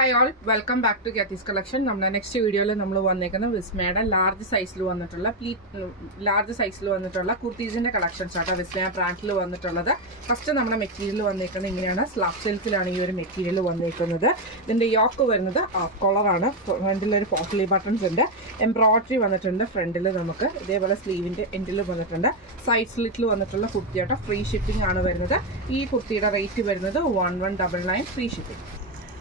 Hi all, welcome back to Kathy's collection. നമ്മുടെ next വീഡിയോയിൽ നമ്മൾ വന്നേക്കുന്നത് വിസ്മയുടെ ലാർജ് സൈസിൽ വന്നിട്ടുള്ള കുർത്തീസിന്റെ കളക്ഷൻസ് ആട്ടോ. വിസ്മയ ബ്രാൻഡിൽ വന്നിട്ടുള്ളത്. ഫസ്റ്റ് നമ്മുടെ മെറ്റീരിയൽ വന്നേക്കുന്നത് ഇങ്ങനെയാണ്. സ്ലബ് സിൽക്കിലാണ് ഈ ഒരു മെറ്റീരിയൽ വന്നേക്കുന്നത്. ഇതിന്റെ യോക്ക് വരുന്നത് ഹാഫ് കോളറാണ്. ഫ്രണ്ടിൽ ഒരു പോട്ട്ലി ബട്ടൺസ് ഉണ്ട്. എംബ്രോയിഡറി വന്നിട്ടുണ്ട്. ഫ്രണ്ടിൽ നമുക്ക് ഇതേപോലെ സ്ലീവിന്റെ എൻഡിൽ വന്നിട്ടുണ്ട്. സൈഡ് സ്ലിറ്റിൽ വന്നിട്ടുള്ള കുർത്തിയാട്ടോ. ഫ്രീ ഷിപ്പിംഗ് ആണ് വരുന്നത്. ഈ കുർത്തിയുടെ റേറ്റ് വരുന്നത് 1199 ഫ്രീ ഷിപ്പിംഗ്.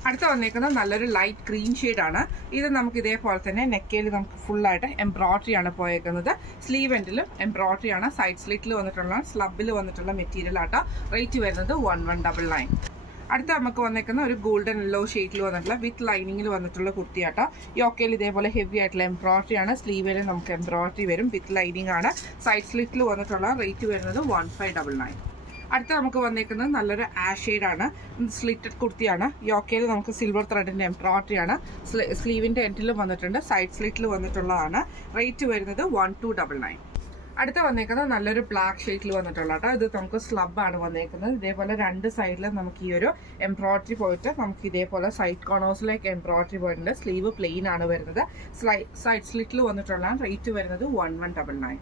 അടുത്ത വന്നേക്കുന്നത് നല്ലൊരു ലൈറ്റ് ഗ്രീൻ ഷെയ്ഡാണ്. ഇത് നമുക്ക് ഇതേപോലെ തന്നെ നെക്കയിൽ നമുക്ക് ഫുള്ളായിട്ട് എംബ്രോയിഡറി ആണ് പോയേക്കുന്നത്. സ്ലീവ് എൻഡിലും എംബ്രോയിഡറി ആണ്. സൈഡ് സ്ലിറ്റിൽ വന്നിട്ടുള്ള സ്ലബിൽ വന്നിട്ടുള്ള മെറ്റീരിയൽ ആട്ടോ. റേറ്റ് വരുന്നത് 1199. അടുത്ത നമുക്ക് വന്നേക്കുന്ന ഒരു ഗോൾഡൻ യെല്ലോ ഷെയ്ഡിൽ വന്നിട്ടുള്ള വിത്ത് ലൈനിങ്ങിൽ വന്നിട്ടുള്ള കുർത്തിയാട്ടോ. യോക്കയിൽ ഇതേപോലെ ഹെവി ആയിട്ടുള്ള എംബ്രോയിഡറി ആണ്. സ്ലീവിൽ നമുക്ക് എംബ്രോയിഡറി വരും. വിത്ത് ലൈനിങ് ആണ്. സൈഡ് സ്ലിറ്റിൽ വന്നിട്ടുള്ള റേറ്റ് വരുന്നത് 1599. അടുത്ത നമുക്ക് വന്നേക്കുന്നത് നല്ലൊരു ആഷ് ഷെയ്ഡാണ്. സ്ലിറ്റഡ് കുർത്തിയാണ്. യോക്കയിൽ നമുക്ക് സിൽവർ ത്രെഡിന്റെ എംബ്രോയിഡറി ആണ്. സ്ലീവിന്റെ എൻഡിലും വന്നിട്ടുണ്ട്. സൈഡ് സ്ലിറ്റിൽ വന്നിട്ടുള്ളതാണ്. റേറ്റ് വരുന്നത് 1299. അടുത്ത വന്നേക്കുന്നത് നല്ലൊരു ബ്ലാക്ക് ഷെയ്ഡിൽ വന്നിട്ടുള്ള കേട്ടോ. ഇത് നമുക്ക് സ്ലബ് ആണ് വന്നേക്കുന്നത്. ഇതേപോലെ രണ്ട് സൈഡിലും നമുക്ക് ഈ ഒരു എംബ്രോയിഡറി പോയിട്ട് നമുക്ക് ഇതേപോലെ സൈഡ് കോർണേഴ്സിലേക്ക് എംബ്രോയിഡറി പോയിട്ടുണ്ട്. സ്ലീവ് പ്ലെയിൻ ആണ് വരുന്നത്. സൈഡ് സ്ലിറ്റിൽ വന്നിട്ടുള്ള റേറ്റ് വരുന്നത് 1199.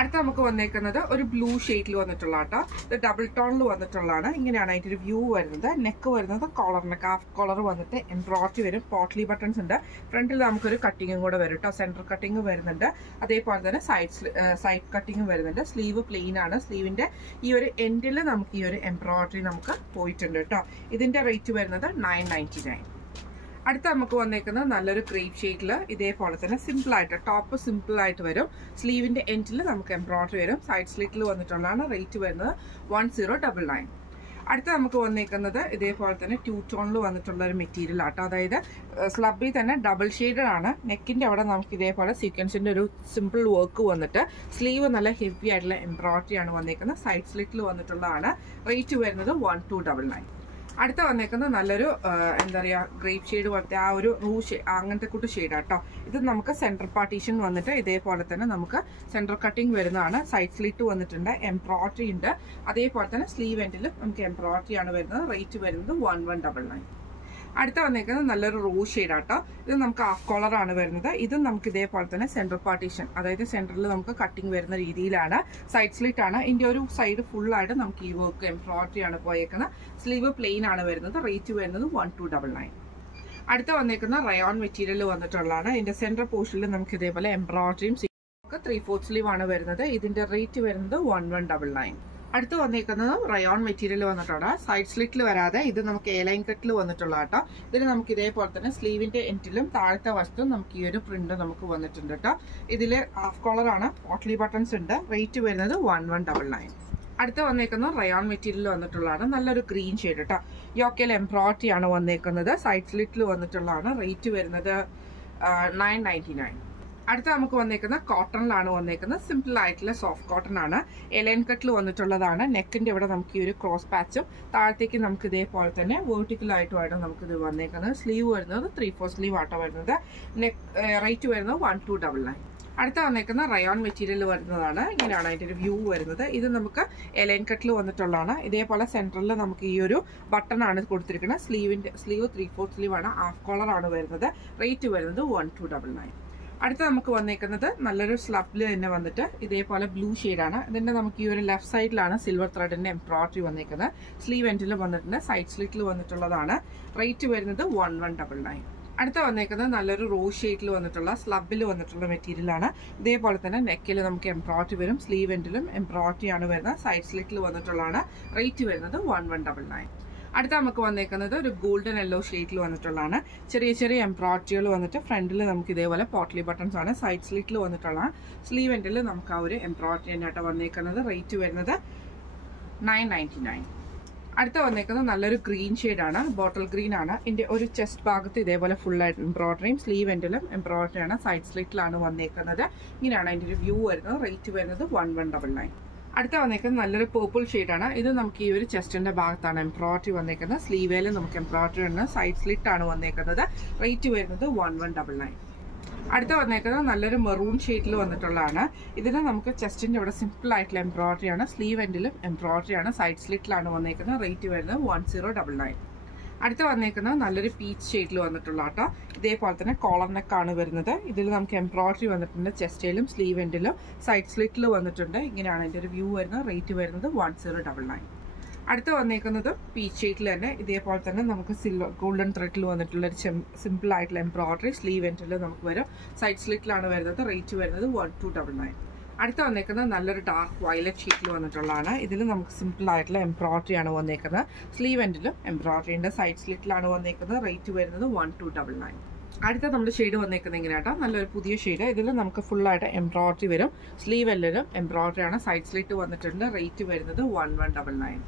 അടുത്ത നമുക്ക് വന്നേക്കുന്നത് ഒരു ബ്ലൂ ഷെയ്ഡിൽ വന്നിട്ടുള്ള കേട്ടോ. ഇത് ഡബിൾ ടോണിൽ വന്നിട്ടുള്ളതാണ്. ഇങ്ങനെയാണ് അതിൻ്റെ ഒരു വ്യൂ വരുന്നത്. നെക്ക് വരുന്നത് കോളറിനൊക്കെ ഹാഫ് കോളർ വന്നിട്ട് എംബ്രോയിഡറി വരും. പോട്ട്ലി ബട്ടൺസ് ഉണ്ട്. ഫ്രണ്ടിൽ നമുക്കൊരു കട്ടിങ്ങും കൂടെ വരും കേട്ടോ. സെൻറ്റർ കട്ടിങ് വരുന്നുണ്ട്. അതേപോലെ തന്നെ സൈഡ് കട്ടിങ്ങും വരുന്നുണ്ട്. സ്ലീവ് പ്ലെയിൻ ആണ്. സ്ലീവിന്റെ ഈ ഒരു എൻഡിൽ നമുക്ക് ഈ ഒരു എംബ്രോയിഡറി നമുക്ക് പോയിട്ടുണ്ട് കേട്ടോ. ഇതിന്റെ റേറ്റ് വരുന്നത് 999. അടുത്ത നമുക്ക് വന്നേക്കുന്നത് നല്ലൊരു ക്രീം ഷെയ്ഡിൽ ഇതേപോലെ തന്നെ സിമ്പിൾ ആയിട്ട് ടോപ്പ് സിമ്പിൾ ആയിട്ട് വരും. സ്ലീവിന്റെ എൻഡിൽ നമുക്ക് എംബ്രോയിഡറി വരും. സൈഡ് സ്ലിറ്റിൽ വന്നിട്ടുള്ളതാണ്. റേറ്റ് വരുന്നത് 1099. അടുത്ത നമുക്ക് വന്നേക്കുന്നത് ഇതേപോലെ തന്നെ ടൂ ടോണിൽ വന്നിട്ടുള്ള ഒരു മെറ്റീരിയൽ ആട്ടോ. അതായത് സ്ലബിൽ തന്നെ ഡബിൾ ഷെയ്ഡഡ് ആണ്. നെക്കിന്റെ അവിടെ നമുക്ക് ഇതേപോലെ സീക്വൻസിന്റെ ഒരു സിമ്പിൾ വർക്ക് വന്നിട്ട് സ്ലീവ് നല്ല ഹെവി ആയിട്ടുള്ള എംബ്രോയിഡറി ആണ് വന്നേക്കുന്നത്. സൈഡ് സ്ലിറ്റിൽ വന്നിട്ടുള്ളതാണ്. റേറ്റ് വരുന്നത് 1299. അടുത്ത വന്നേക്കുന്നത് നല്ലൊരു എന്താ പറയുക ഗ്രേപ്പ് ഷെയ്ഡ് പോലത്തെ ആ ഒരു അങ്ങനത്തെ കൂട്ട് ഷെയ്ഡാട്ടോ. ഇത് നമുക്ക് സെൻറ്റർ പാർട്ടീഷൻ വന്നിട്ട് ഇതേപോലെ തന്നെ നമുക്ക് സെൻറ്റർ കട്ടിങ് വരുന്നതാണ്. സൈഡ് സ്ലിറ്റ് വന്നിട്ടുണ്ട്. എംബ്രോയിഡറി ഉണ്ട്. അതേപോലെ തന്നെ സ്ലീവ് എൻഡിലും നമുക്ക് എംബ്രോയിഡറി ആണ് വരുന്നത്. റേറ്റ് വരുന്നത് 1199. അടുത്ത വന്നേക്കുന്നത് നല്ലൊരു റോസ് ഷെയ്ഡാട്ടോ. ഇത് നമുക്ക് ഹാഫ് കോളർ ആണ് വരുന്നത്. ഇതും നമുക്ക് ഇതേപോലെ തന്നെ സെൻട്രൽ പാർട്ടീഷൻ, അതായത് സെന്ററിൽ നമുക്ക് കട്ടിങ് വരുന്ന രീതിയിലാണ്. സൈഡ് സ്ലിറ്റ് ആണ്. ഇതിന്റെ ഒരു സൈഡ് ഫുള്ളായിട്ട് നമുക്ക് ഈ വർക്ക് എംബ്രോയിഡറി ആണ് പോയേക്കുന്നത്. സ്ലീവ് പ്ലെയിൻ ആണ് വരുന്നത്. റേറ്റ് വരുന്നത് 1299. അടുത്ത വന്നേക്കുന്ന റയോൺ മെറ്റീരിയൽ വന്നിട്ടുള്ളതാണ്. ഇതിന്റെ സെൻട്രൽ പോർഷനിൽ നമുക്ക് ഇതേപോലെ എംബ്രോയിഡറിയും 3/4 സ്ലീവ് ആണ് വരുന്നത്. ഇതിന്റെ റേറ്റ് വരുന്നത് 1199. അടുത്ത് വന്നേക്കുന്നത് റയോൺ മെറ്റീരിയൽ വന്നിട്ടുണ്ട്. സൈഡ് സ്ലിറ്റിൽ വരാതെ ഇത് നമുക്ക് എലൈൻ കട്ടിൽ വന്നിട്ടുള്ള കേട്ടോ. ഇതിൽ നമുക്ക് ഇതേപോലെ തന്നെ സ്ലീവിന്റെ എൻഡിലും താഴത്തെ വശത്തും നമുക്ക് ഈ ഒരു പ്രിന്റ് നമുക്ക് വന്നിട്ടുണ്ട് കേട്ടോ. ഇതിൽ ഹാഫ് കോളർ ആണ്. പോട്ട്ലി ബട്ടൺസ് ഉണ്ട്. റേറ്റ് വരുന്നത് 1199. അടുത്ത് വന്നേക്കുന്നത് റയോൺ മെറ്റീരിയൽ വന്നിട്ടുള്ളതാണ്. നല്ലൊരു ഗ്രീൻ ഷെയ്ഡ് കേട്ടോ. യോക്കയിൽ എംബ്രോയിഡറി ആണ് വന്നേക്കുന്നത്. സൈഡ് സ്ലിറ്റിൽ വന്നിട്ടുള്ളതാണ്. റേറ്റ് വരുന്നത് 999. അടുത്ത നമുക്ക് വന്നേക്കുന്ന കോട്ടണിലാണ് വന്നേക്കുന്നത്. സിമ്പിൾ ആയിട്ടുള്ള സോഫ്റ്റ് കോട്ടൺ ആണ്. എലൈൻ കട്ടിൽ വന്നിട്ടുള്ളതാണ്. നെക്കിന്റെ ഇവിടെ നമുക്ക് ഈ ഒരു ക്രോസ് പാച്ചും താഴത്തേക്ക് നമുക്ക് ഇതേപോലെ തന്നെ വേർട്ടിക്കൽ ആയിട്ടുമാണ് നമുക്ക് ഇത് വന്നേക്കുന്നത്. സ്ലീവ് വരുന്നത് 3/4 സ്ലീവ് ആട്ടോ വരുന്നത്. റേറ്റ് വരുന്നത് 1299. അടുത്ത വന്നേക്കുന്ന റയോൺ മെറ്റീരിയൽ വരുന്നതാണ്. ഇങ്ങനെയാണ് അതിന്റെ ഒരു വ്യൂ വരുന്നത്. ഇത് നമുക്ക് എലൈൻ കട്ടിൽ വന്നിട്ടുള്ളതാണ്. ഇതേപോലെ സെന്ററിൽ നമുക്ക് ഈ ഒരു ബട്ടൺ ആണ് കൊടുത്തിരിക്കുന്നത്. സ്ലീവ് 3/4 സ്ലീവ് ആണ്. ഹാഫ് കോളർ ആണ് വരുന്നത്. റേറ്റ് വരുന്നത് 1299. അടുത്ത നമുക്ക് വന്നേക്കുന്നത് നല്ലൊരു സ്ലബിൽ തന്നെ വന്നിട്ട് ഇതേപോലെ ബ്ലൂ ഷെയ്ഡാണ്. ഇതിന്റെ നമുക്ക് ഈ ഒരു ലെഫ്റ്റ് സൈഡിലാണ് സിൽവർ ത്രെഡിന്റെ എംബ്രോയിഡറി വന്നേക്കുന്നത്. സ്ലീവ് എൻഡിൽ വന്നിട്ടുണ്ട്. സൈഡ് സ്ലിറ്റിൽ വന്നിട്ടുള്ളതാണ്. റേറ്റ് വരുന്നത് 1199. അടുത്ത വന്നേക്കുന്നത് നല്ലൊരു റോസ് ഷെയ്ഡിൽ വന്നിട്ടുള്ള സ്ലബിൽ വന്നിട്ടുള്ള മെറ്റീരിയൽ ആണ്. ഇതേപോലെ തന്നെ നെക്കിൽ നമുക്ക് എംബ്രോയിഡറി വരും. സ്ലീവ് എൻഡിലും എംബ്രോയിഡറി ആണ് വരുന്നത്. സൈഡ് സ്ലിറ്റിൽ വന്നിട്ടുള്ളതാണ്. റേറ്റ് വരുന്നത് 1199. അടുത്ത നമുക്ക് വന്നേക്കുന്നത് ഒരു ഗോൾഡൻ യെല്ലോ ഷെയ്ഡിൽ വന്നിട്ടുള്ളതാണ്. ചെറിയ ചെറിയ എംബ്രോയിഡറികൾ വന്നിട്ട് ഫ്രണ്ടിൽ നമുക്ക് ഇതേപോലെ പോട്ട്ലി ബട്ടൺസ് ആണ്. സൈഡ് സ്ലിറ്റിൽ വന്നിട്ടുള്ളതാണ്. സ്ലീവ് എൻഡിൽ നമുക്ക് ആ ഒരു എംബ്രോയിഡറി തന്നെയായിട്ട് വന്നേക്കുന്നത്. റേറ്റ് വരുന്നത് 999. അടുത്ത വന്നേക്കുന്നത് നല്ലൊരു ഗ്രീൻ ഷെയ്ഡാണ്. ബോട്ടിൽ ഗ്രീൻ ആണ്. ഇതിന്റെ ഒരു ചെസ്റ്റ് ഭാഗത്ത് ഇതേപോലെ ഫുള്ളായിട്ട് എംബ്രോയിഡറിയും സ്ലീവ് എൻഡിലും എംബ്രോയിഡറി ആണ്. സൈഡ് സ്ലിറ്റിലാണ് വന്നേക്കുന്നത്. ഇങ്ങനെയാണ് അതിന്റെ ഒരു വ്യൂ വരുന്നത്. റേറ്റ് വരുന്നത് 1199. അടുത്ത വന്നേക്കുന്നത് നല്ലൊരു പേർപ്പിൾ ഷെയ്ഡാണ്. ഇത് നമുക്ക് ഈ ഒരു ചെസ്റ്റിന്റെ ഭാഗത്താണ് എംബ്രോയിഡറി വന്നേക്കുന്നത്. സ്ലീവേല് നമുക്ക് എംബ്രോയിഡറി ഉണ്ട്. സൈഡ് സ്ലിറ്റ് ആണ് വന്നേക്കുന്നത്. റേറ്റ് വരുന്നത് 1199. അടുത്ത വന്നേക്കുന്നത് നല്ലൊരു മെറൂൺ ഷെയ്ഡിൽ വന്നിട്ടുള്ളതാണ്. ഇതിന് നമുക്ക് ചെസ്റ്റിന്റെ ഇവിടെ സിമ്പിൾ ആയിട്ടുള്ള എംബ്രോയിഡറി ആണ്. സ്ലീവ് എൻഡിലും എംബ്രോയിഡറി ആണ്. സൈഡ് സ്ലിറ്റിലാണ് വന്നേക്കുന്നത്. റേറ്റ് വരുന്നത് 1099. അടുത്ത് വന്നേക്കുന്നത് നല്ലൊരു പീച്ച് ഷെയ്ഡിൽ വന്നിട്ടുള്ള കേട്ടോ. ഇതേപോലെ തന്നെ കോളർ നെക്കാണ് വരുന്നത്. ഇതിൽ നമുക്ക് എംബ്രോയിഡറി വന്നിട്ടുണ്ട്. ചെസ്റ്റിലും സ്ലീവ് എൻഡിലും സൈഡ് സ്ലിറ്റിൽ വന്നിട്ടുണ്ട്. ഇങ്ങനെയാണ് ഇതിൻ്റെ ഒരു വ്യൂ വരുന്നത്. റേറ്റ് വരുന്നത് 1099. അടുത്ത് വന്നേക്കുന്നത് പീച്ച് ഷെയ്ഡിൽ തന്നെ ഇതേപോലെ തന്നെ നമുക്ക് ഗോൾഡൻ ത്രെഡിൽ വന്നിട്ടുള്ള ഒരു സിമ്പിൾ ആയിട്ടുള്ള എംബ്രോയിഡറി സ്ലീവ് എൻഡിൽ നമുക്ക് വരും. സൈഡ് സ്ലിറ്റിലാണ് വരുന്നത്. റേറ്റ് വരുന്നത് 1299. അടുത്ത് വന്നേക്കുന്നത് നല്ലൊരു ഡാർക്ക് വയലറ്റ് ഷീറ്റിൽ വന്നിട്ടുള്ളതാണ്. ഇതിൽ നമുക്ക് സിമ്പിൾ ആയിട്ടുള്ള എംബ്രോയിഡറി ആണ് വന്നേക്കുന്നത്. സ്ലീവ് എൻഡിലും എംബ്രോയിഡറിൻ്റെ സൈഡ് സ്ലിറ്റിലാണ് വന്നേക്കുന്നത്. റേറ്റ് വരുന്നത് 1299. അടുത്ത നമ്മുടെ ഷെയ്ഡ് വന്നേക്കുന്നത് എങ്ങനെയാട്ടോ, നല്ലൊരു പുതിയ ഷെയ്ഡ്. ഇതിൽ നമുക്ക് ഫുള്ളായിട്ട് എംബ്രോയിഡറി വരും. സ്ലീവ് എല്ലിലും എംബ്രോയിഡറി ആണ്. സൈഡ് സ്ലിറ്റ് വന്നിട്ടുണ്ട്. റേറ്റ് വരുന്നത് 1199.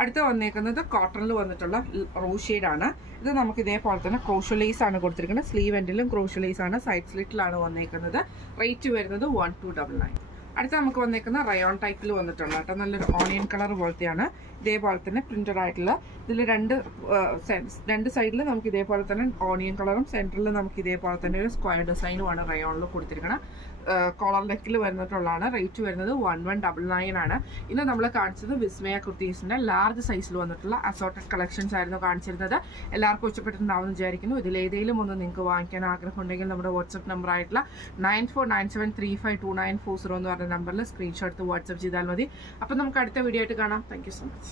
അടുത്ത് വന്നേക്കുന്നത് കോട്ടണിൽ വന്നിട്ടുള്ള റോ ഷെയ്ഡാണ്. ഇത് നമുക്ക് ഇതേപോലെ തന്നെ ക്രോഷ്യലൈസ് ആണ് കൊടുത്തിരിക്കുന്നത്. സ്ലീവ് എൻഡിലും ക്രോഷ്യലൈസ് ആണ്. സൈഡ് സ്ലിറ്റിലാണ് വന്നേക്കുന്നത്. റേറ്റ് വരുന്നത് 1299. അടുത്ത നമുക്ക് വന്നേക്കുന്ന റയോൺ ടൈപ്പിൽ വന്നിട്ടുള്ള കേട്ടോ, നല്ലൊരു ഓണിയൻ കളർ പോലത്തെയാണ്. ഇതേപോലെ തന്നെ പ്രിന്റഡ് ആയിട്ടുള്ള ഇതിൽ രണ്ട് സൈഡിൽ നമുക്ക് ഇതേപോലെ തന്നെ ഓണിയൻ കളറും സെൻറ്ററിൽ നമുക്ക് ഇതേപോലെ തന്നെ ഒരു സ്ക്വയർ ഡിസൈനുമാണ് റയോണിൽ കൊടുത്തിരിക്കുന്നത്. കോളർ നെക്കിൽ വന്നിട്ടുള്ളതാണ്. റേറ്റ് വരുന്നത് 1199 ആണ്. ഇന്ന് നമ്മൾ കാണിച്ചത് വിസ്മയ കുർത്തീസിൻ്റെ ലാർജ് സൈസിൽ വന്നിട്ടുള്ള അസോർട്ടഡ് കളക്ഷൻസ് ആയിരുന്നു കാണിച്ചിരുന്നത്. എല്ലാവർക്കും ഇഷ്ടപ്പെട്ടിട്ടുണ്ടാവുമെന്ന് വിചാരിക്കുന്നു. ഇതിലേതെങ്കിലും ഒന്ന് നിങ്ങൾക്ക് വാങ്ങിക്കാൻ ആഗ്രഹമുണ്ടെങ്കിൽ നമ്മുടെ വാട്സപ്പ് നമ്പർ ആയിട്ടുള്ള 9497352940 എന്ന് പറഞ്ഞ നമ്പറിൽ സ്ക്രീൻഷോട്ട് വാട്സപ്പ് ചെയ്താൽ മതി. അപ്പം നമുക്ക് അടുത്ത വീഡിയോ ആയിട്ട് കാണാം. Thank you so much.